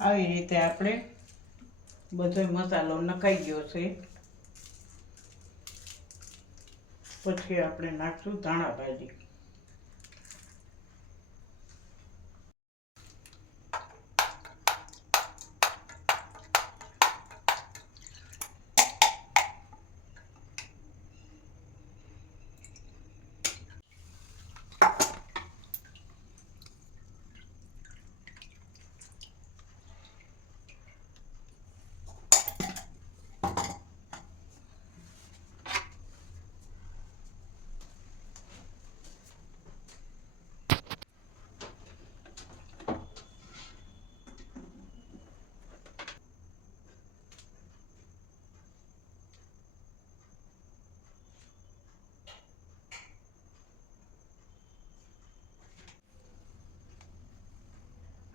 આવી રીતે આપણે બધો મસાલો નખાઈ ગયો છે. પછી આપણે નાખશું ધાણા ભાજી.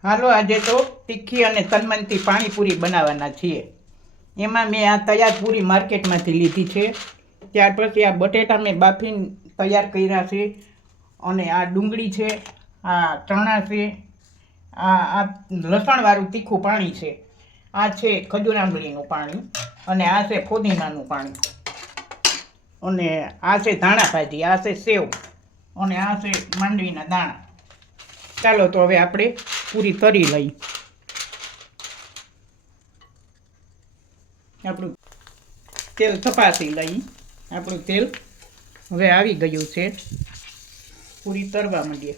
હાલો, આજે તો તીખી અને તલમનથી પાણીપુરી બનાવવાના છીએ. એમાં મેં આ તૈયાર પૂરી માર્કેટમાંથી લીધી છે. ત્યાર પછી આ બટેટા મેં બાફીને તૈયાર કર્યા છે. અને આ ડુંગળી છે, આ ચણા છે, આ લસણવાળું તીખું પાણી છે, આ છે ખજૂર આંબલીનું પાણી, અને આ છે ફોદીનાનું પાણી, અને આ છે ધાણા ભાજી, આ છે સેવ, અને આ છે માંડવીના દાણા. ચાલો તો હવે આપણે પૂરી તરી લઈ. આપણું તેલ તપાસી લઈ. આપણું તેલ હવે આવી ગયું છે. પૂરી તરવા માંડીએ.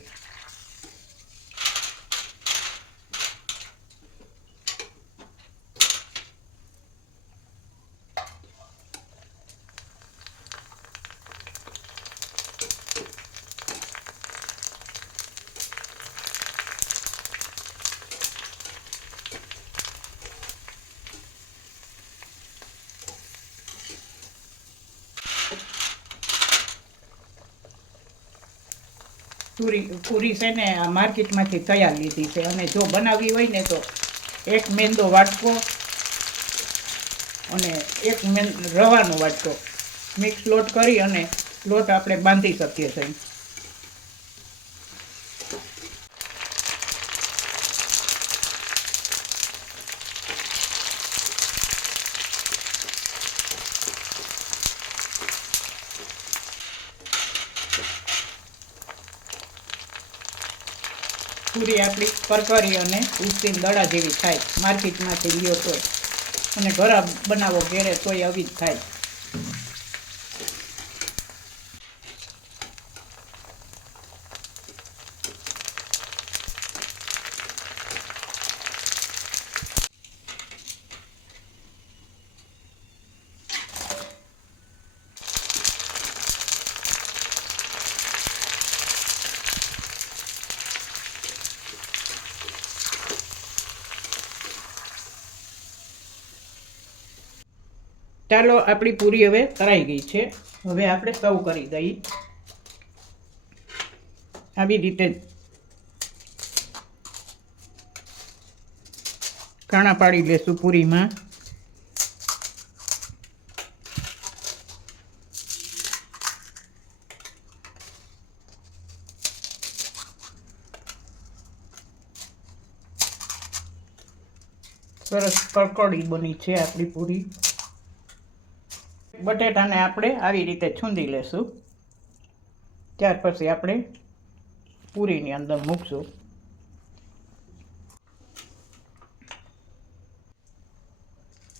પૂરી છે ને આ માર્કેટમાંથી તૈયાર લીધી છે. અને જો બનાવવી હોય ને તો એક મેંદો વાટકો અને એક રવાનો વાટકો મિક્સ લોટ કરી અને લોટ આપણે બાંધી શકીએ છીએ. પૂરી આપણી કરકરી અને ઉસીને દડા જેવી થાય. માર્કેટમાંથી લ્યો તો, અને ઘરે બનાવો ઘેરે તોય આવી જ થાય. ચાલો, આપણી પૂરી હવે તરાઈ ગઈ છે. હવે આપણે સર્વ કરી દઈએ. આવી રીતે કાણા પાડી લેશું પૂરીમાં. સરસ કડકડી બની છે આપણી પૂરી. બટેટાને આપણે આવી રીતે છૂંદી લેશું. ત્યાર પછી આપણે પૂરીની અંદર મૂકશું.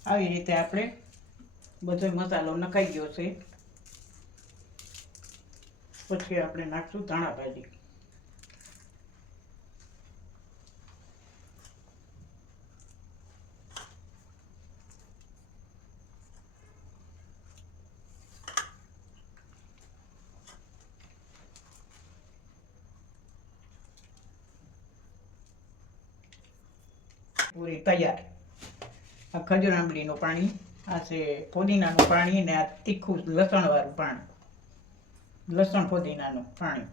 આવી રીતે આપણે બધો મસાલો નખાઈ ગયો છે. પછી આપણે નાખશું ધાણા ભાજી. પૂરી તૈયાર. આ ખજૂર આંબલીનું પાણી, આ છે ફોદીનાનું પાણી, ને આ તીખું લસણવાળું પાણી, લસણ ફોદીનાનું પાણી.